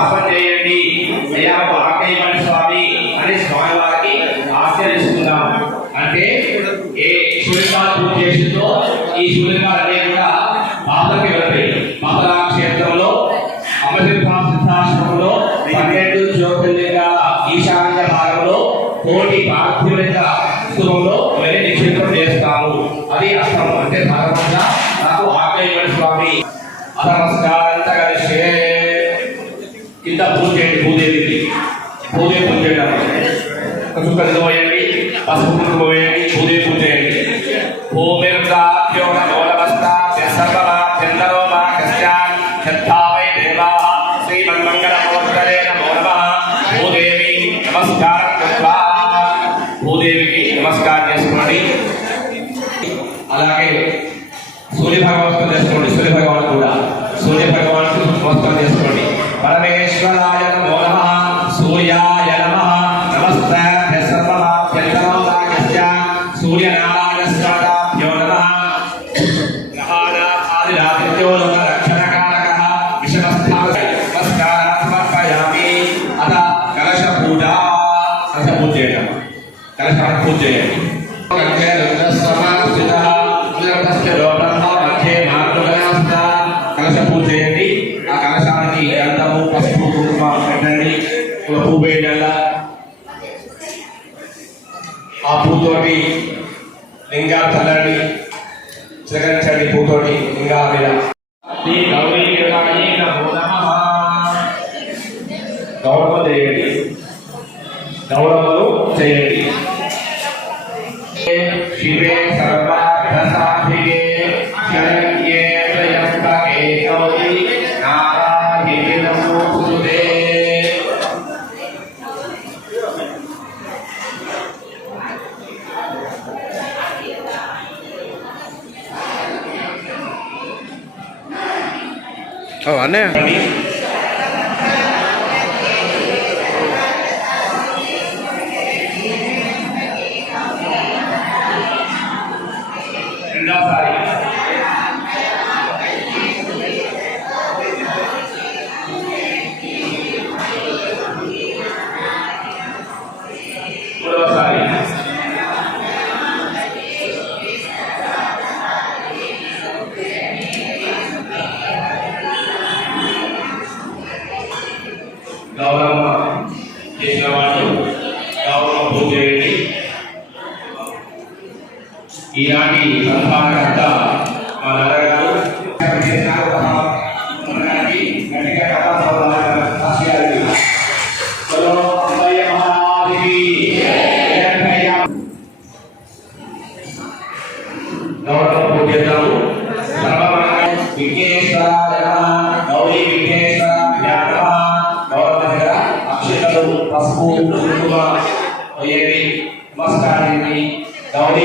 స్థాపన చేయండి. అయ్యా ఆకేయమని స్వామి అని స్వామి వారికి ఆచరిస్తున్నాం అంటే ఏ శివలింగాలు పూజ చేసిందో ఈ శివలింగాలన్నీ కూడా పాతకి వెళ్తాయి పాతలా క్షేత్రంలో అమృతాశ్రమంలో పన్నెండు జ్యోతిర్లింగాల ఈశాన్య భాగంలో కోటి పార్థివలింగ స్థూలంలో వెళ్ళి నిక్షేపం చేస్తాము. అది అష్టం అంటే సాధారణంగా నాకు ఆకేయమని స్వామి. అధమస్కారం పసుపు కలిసి పోయండి పసుపు కుంకుమ పోయండి. కలశాన్ని పూజ పూజ చేయండి ఆ కలశానికి గంధము పసుపు కుంకుమ పెట్టండి పువ్వు ఆ పూతోటి లింగా చల్లండి చిలకరించండి పూతోటి లింగా మీద చేయండి గౌరవం 好玩呢 ఈనాటి సర్వమంగళ విఘ్నేశ్వరాయ నమః. గౌరీ పసుపు కుంకుమ నమస్కారాన్ని గౌరీ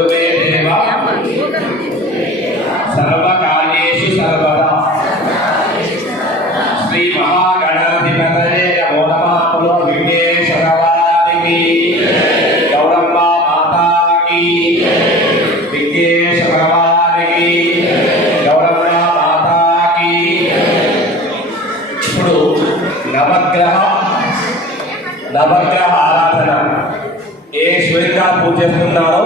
నవగ్రహ నవగ్రహ ఆరాధన. ఏ శివలింగా పూజ చేస్తున్నారో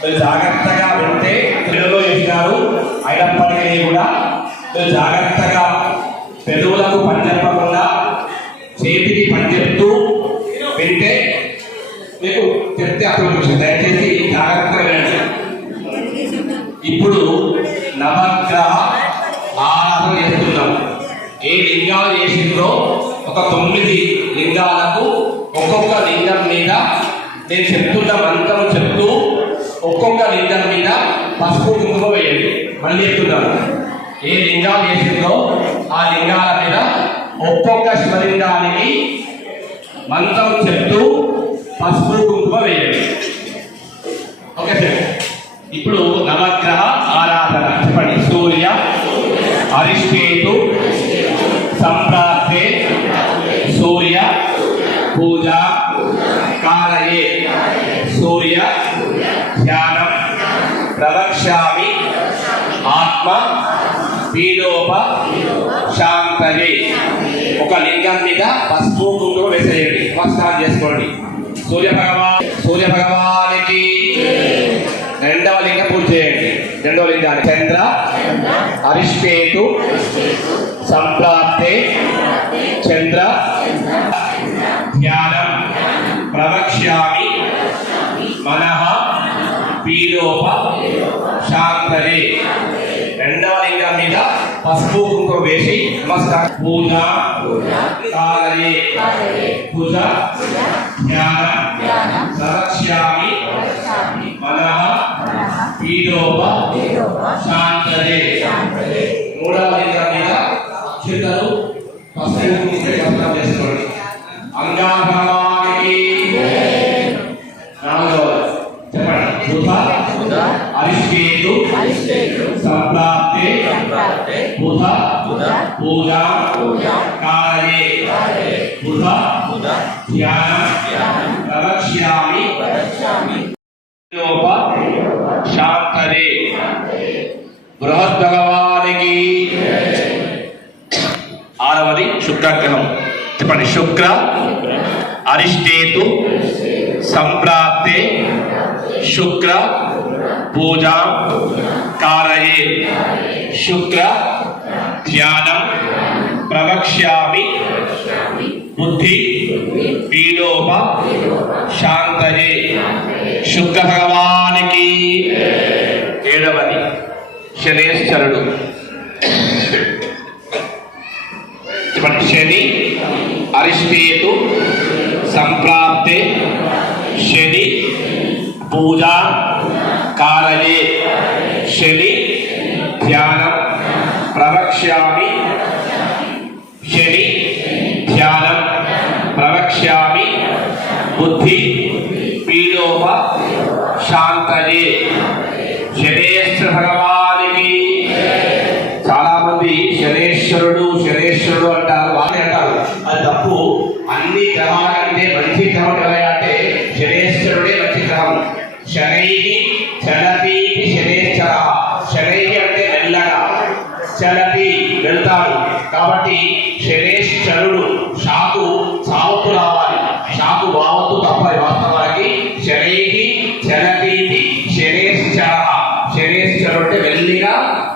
మీరు జాగ్రత్తగా వింటే తెలుగులో చేసినారు అయినప్పటికీ కూడా మీరు జాగ్రత్తగా పెదవులకు పని చెప్పకుండా చేతికి పని చెప్తూ వింటే మీకు చెప్తే అర్థం లింగాలకు ఒక్కొక్క లింగం మీద నేను చెప్తున్న మంత్రం చెప్తూ ఒక్కొక్క లింగం మీద పసుపు కుంకుమ వేయండి. మళ్ళీ చెప్తున్నాను. ఏ లింగాలు వేసిందో ఆ లింగాల మీద ఒక్కొక్క శివలింగానికి మంత్రం చెప్తూ పసుపు కుంకుమ వేయండి. ఆత్మ పీడోప శాంతయే ఒక లింగం మీద పసుపు కుంకుమ వేసేయండి. నమస్కారం చేసుకోండి. సూర్య భగవాన్ సూర్య భగవానికి. రెండవ లింగం పూజ చేయండి. రెండవ లింగాన్ని చంద్ర అరిష్టేతు. సంప్రాప్తే. పసుపు కుంకుమ వేసి నమస్కారం. పూజ. పూజ. ధ్యానం. ప్రవక్ష్యామి మనః పీలోప శాంతరే మూడవ లింగం మీద చిత్తలు పసుపు కుంకుమ నమస్కారం చేసుకోండి. అంగాభవానికి నాలుగవది చెప్పండి. బుధ. అరిష్టేతు సంప్రాప్తే పూజ కాలయే బుధ ధ్యానం. ప్రవక్ష్యామి. లోప శాంతరే. బృహద్భగవానికి. ఆరవది శుక్రగ్రహం. చెప్పండి శుక్ర. అరిష్టేతు. సంప్రాప్తే. శుక్ర. పూజ కారయే శుక్ర ధ్యానం ప్రవక్ష్యామి బుద్ధి పీడోప శాంతయే. శుక్ర భగవానికి. ఏడవది శనేశ్వరుడు. చెప్పండి శని అరిష్టేతు సంప్రాప్తే శని పూజ కాలనే శని ధ్యానం ప్రవక్ష్యామి. శని ధ్యానం ప్రవక్ష్యామి. బుద్ధి పీడోప శాంతయే శనేశ్వర భగవానికి చాలా మంది శనేశ్వరుడు శనేశ్వరుడు అంటారు వాణి అంటారు. అది తప్పు. అన్ని గ్రహాల కంటే మంచి గ్రహం చలతి వెళ్తాడు కాబట్టి శనేశ్వరుడు షాకు సావత్తు రావాలి. షాకు బావత్తు తప్ప వాస్తవానికి శనై చలతి శనేశ్వర శనేశ్వరుడు అంటే వెళ్ళిన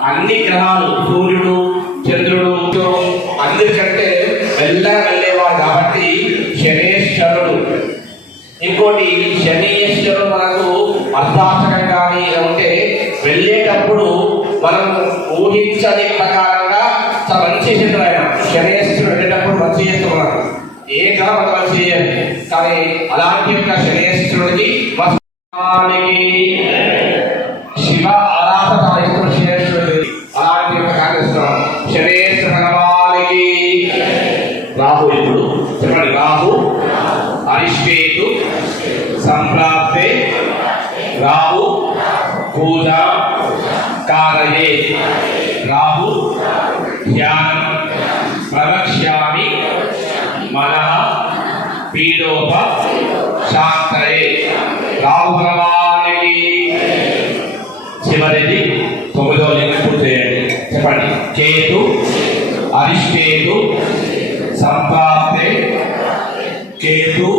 అన్ని గ్రహాలు సూర్యుడు చంద్రుడు సూర్యుడు అందరికంటే వెళ్ళేవాడు కాబట్టి శనేశ్వరుడు ఇంకోటి శనీశ్వరుడు మనకు అర్థార్థకంగానే అనే ప్రకారంగా చాలా మంచి చేసేది ఆయన. శనేశ్వరుడు వెళ్ళేటప్పుడు మంచి చేస్తున్నారు ఏ గ్రహం అంత మంచి చేయాలి? కానీ అలాంటి యొక్క శనేశ్వరుడికి వస్త్రానికి శివ ఆరాధన ఇస్తున్న శనేశ్వరుడు అలాంటి యొక్క కార్యక్రమం శనేశ్వర భగవానికి రాహు ఇప్పుడు. చెప్పండి రాహు సంప్రాప్తే రాహు పూజ కారయే. రాహు ధ్యానం ప్రవక్ష్యామి మన పీడోప శాంతరే రాహు భగవానికి చివరిది తొమ్మిదవ లింగం పూర్తి చేయండి. చెప్పండి. కేతు అరిష్టేతు సంప్రాప్తే కేతు